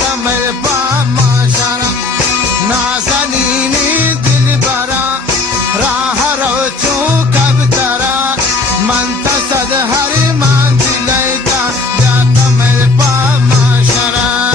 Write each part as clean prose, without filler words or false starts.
بیاتم پا معاشرم نازنینی دلبرا راه رو تو کبترا منتصد هر منزلیتا بیاتم پا معاشرم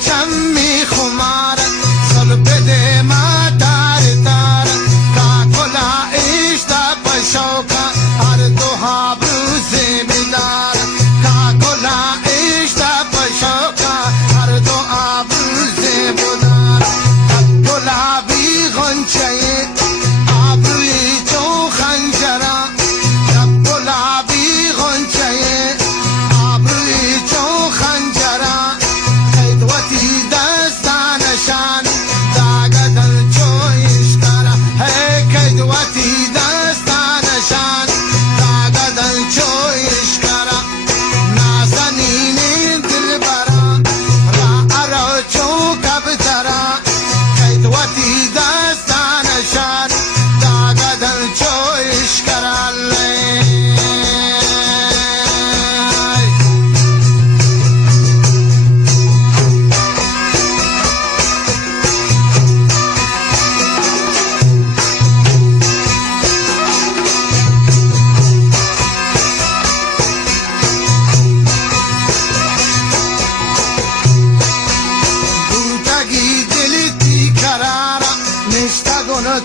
چمی خمار سر بده ما تار تار کا کلا اشتا پشوکا هر دو هابروز بیدار کا کلا اشتا پشوکا هر دو آبروز بیدار گلابی غنچه آبروی تو خنجرا گلابی غنچه آبروی تو خنجرا دستانشان داغدن چویش کرا ہے کدوتی دستانشان داغدن چویش کرا نازنین دلبرا را ارو چو کبترا کدوتی دستانشان داغدن چویش کرا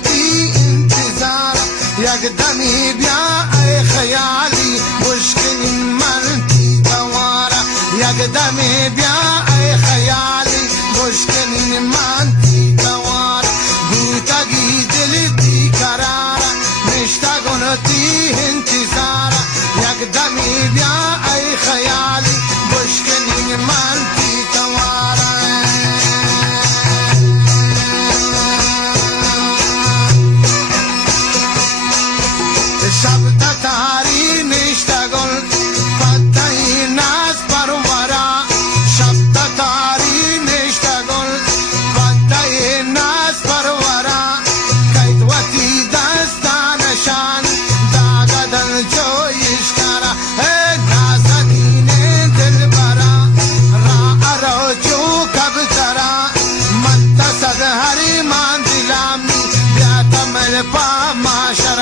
تی انتظار یک دمی بیا ای خیالی مشکل من تی دوارا یک دمی بیا ای خیالی مشکل من تی دوارا بوتگی دل تی قرارا مشتاقون تی انتظار یک دمی بیا ای خیالی مشکل من تی دوارا شب تاری نشتگل فتحی ناز پرورا شب تاری نشتگل فتحی ناز پرورا کیدوتی دستانشان داغدن جویش کرا نازنین دلبرا را ارو جو کبترا منتصد هری منزلامی بیاتم پا معاشر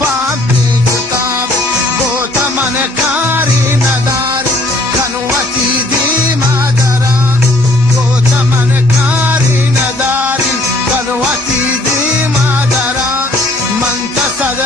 पापी किताब गोता मन कारी नदारी खनवती दी मादरा गोता मन कारी नदारी खनवती दी मादरा मंतसद